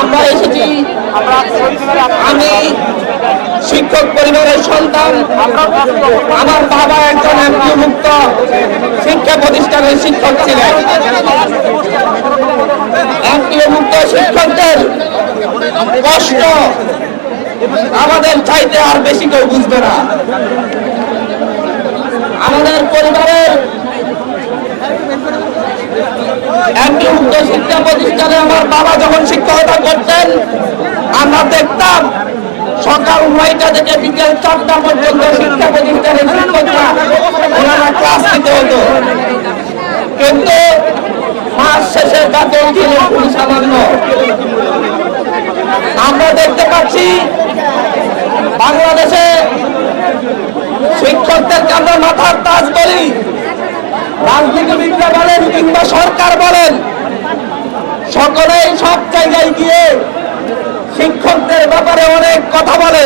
আমরা এসেছি আমি, শিক্ষক পরিবারের সন্তান, আমার বাবা একজন মুক্ত শিক্ষা প্রতিষ্ঠানের শিক্ষক ছিলেন। মুক্ত শিক্ষকদের কষ্ট আমাদের চাইতে আর বেশি কেউ বুঝবে না। আমাদের পরিবারের শিক্ষা প্রতিষ্ঠানে আমার বাবা যখন শিক্ষকতা করতেন, আমরা দেখতাম সকাল নয়টা থেকে বিকেল চারটা পর্যন্ত শিক্ষা প্রতিষ্ঠানের শিক্ষকরা ওনারা ক্লাস নিতে হতো। কিন্তু মাস শেষে বেতন ছিল খুবই সামান্য আমরা দেখতে পাচ্ছি বাংলাদেশে শিক্ষকদেরকে আমরা মাথার তাজ বলি। রাজনীতিবিদরা বলেন কিংবা সরকার বলেন সকলেই সব জায়গায় গিয়ে শিক্ষকদের ব্যাপারে অনেক কথা বলে।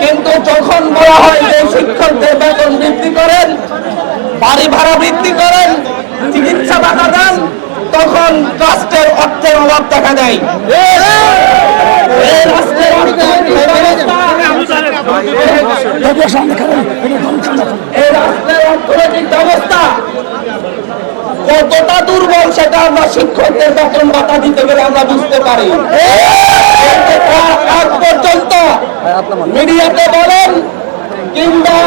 কিন্তু যখন বলা হয় যে শিক্ষকদের বেতন বৃদ্ধি করেন বাড়ি ভাড়া বৃদ্ধি করেন চিকিৎসা ভাতা দেন তখন রাষ্ট্রের অর্থের অভাব দেখা দেয়। রাষ্ট্রের ব্যবস্থা এই রাষ্ট্রের অর্থনৈতিক ব্যবস্থা কতটা দুর্বল, সেটা আমরা শিক্ষকদের বেতন ভাতা দিতে গেলে আমরা বুঝতে পারি। আজ পর্যন্ত মিডিয়াতে বলেন কিংবা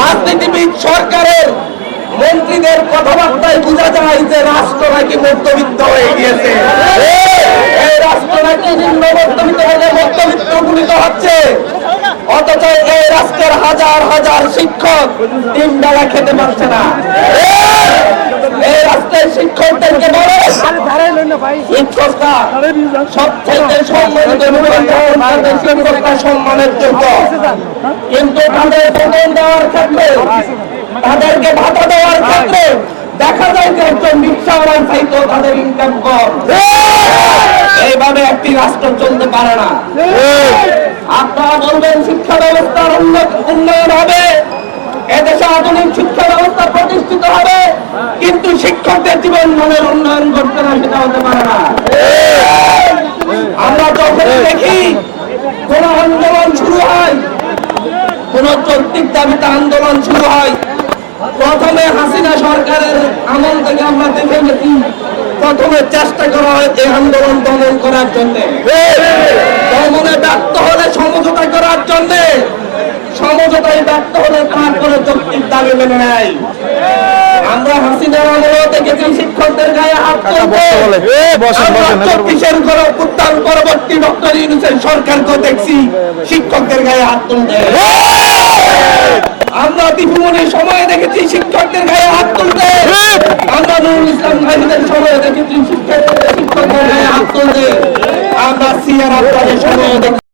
রাজনীতিবিদ সরকারের মন্ত্রীদের কথাবার্তায় বোঝা যায় যে রাষ্ট্র নাকি মধ্যবিত্ত হয়ে গিয়েছে। এই রাষ্ট্র নাকি নিম্ন মধ্যবিত্ত হলে মধ্যবিত্ত উপনীত হচ্ছে। অথচ এই রাষ্ট্রের হাজার হাজার শিক্ষক তিন বেলা খেতে পারছে না। তাদেরকে ভাতা দেওয়ার ক্ষেত্রে দেখা যায় যে একজন চাইতো তাদের ইনকাম কম। এইভাবে একটি রাষ্ট্র চলতে পারে না। আপনারা বলবেন শিক্ষা ব্যবস্থার উন্নয়ন হবে এদেশে আধুনিক শিক্ষা ব্যবস্থা প্রতিষ্ঠিত হবে কিন্তু শিক্ষকদের জীবন মানের উন্নয়ন করতে না সেটা হতে পারে না। আমরা যখন দেখি কোন আন্দোলন শুরু হয় কোন যৌক্তিক দাবিতে আন্দোলন শুরু হয় প্রথমে হাসিনা সরকারের আমল থেকে আমরা দেখে গেছি প্রথমে চেষ্টা করা হয় এই আন্দোলন দমন করার জন্য। দমনে ব্যর্থ হলে সমঝোতা করার জন্য সমঝোতায় ব্যর্থ হলে তারপরে যৌক্তিক দাবি মেনে নেয়। আমরা হাসিনার আমলেও দেখেছি শিক্ষকদের গায়ে হাত চব্বিশের করে উত্থান পরবর্তী ডক্টর ইউনুসের সরকারকেও দেখছি শিক্ষকদের গায়ে হাত তুলতে। আমরা দীপুমনির সময় দেখেছি শিক্ষকদের গায়ে হাত তুলতে। আমরা নুরুল ইসলাম ভাইদের সময় দেখেছি শিক্ষকদের শিক্ষকদের গায়ে হাত তুলতে। আমরা সিয়ার আপনাদের সময় দেখেছি।